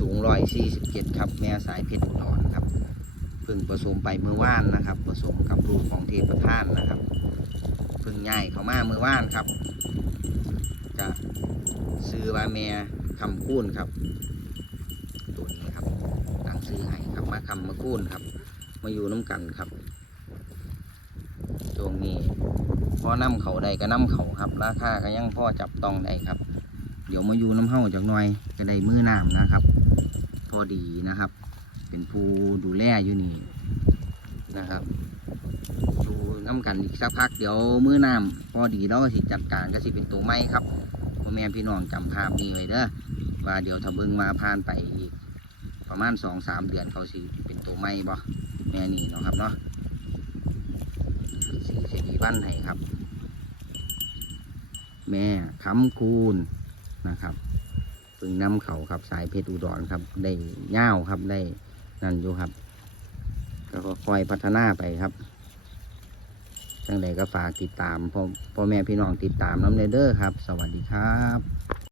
สูงร้อยสี่สิบเจ็ดครับ แม่สายเพชรอุดรครับเพิ่งผสมไปเมื่อวานนะครับ ผสมกับลูกของเทพท่านนะครับเพิ่งย้ายเขามาเมื่อวานครับจะซื้อว่าแม่คำคูนครับ ตัวนี้ครับตั้งซื้อให้ครับมาคำมาคูนครับ มาอยู่น้ำกันครับช่วงนี้พอน้ำเขาใดก็น้ำเขาครับ ราคาก็ยังพ่อจับต้องได้ครับ ยวมาอยู่น้ำเห่าจากหน่อยก็ได้มือน้ำนะครับ พอดีนะครับ เป็นผู้ดูแลอยู่นี่นะครับดูน้ำกันอีกสักพักเดี๋ยวมือน้ำพอดีเราก็สิจัดการก็สิเป็นตัวไม้ครับพ่อแม่พี่น้องจำภาพนี้ไว้เด้อว่าเดี๋ยวถ้าเบิ่งมาผ่านไปอีก ประมาณสองสามเดือนเขาสิเป็นตัวไม้บ่แม่นี่เนาะครับเนาะสีเสดีบ้านไหนครับ แม่คำคูณ นะครับปึงน้ำเขาครับ สายเพชรอุดรครับ ได้เง่าวครับได้นั่นอยู่ครับ ก็คอยพัฒนาไปครับจังใดก็ฝากติดตามพ่อพ่อแม่พี่น้องติดตามน้ำเด้อครับ สวัสดีครับ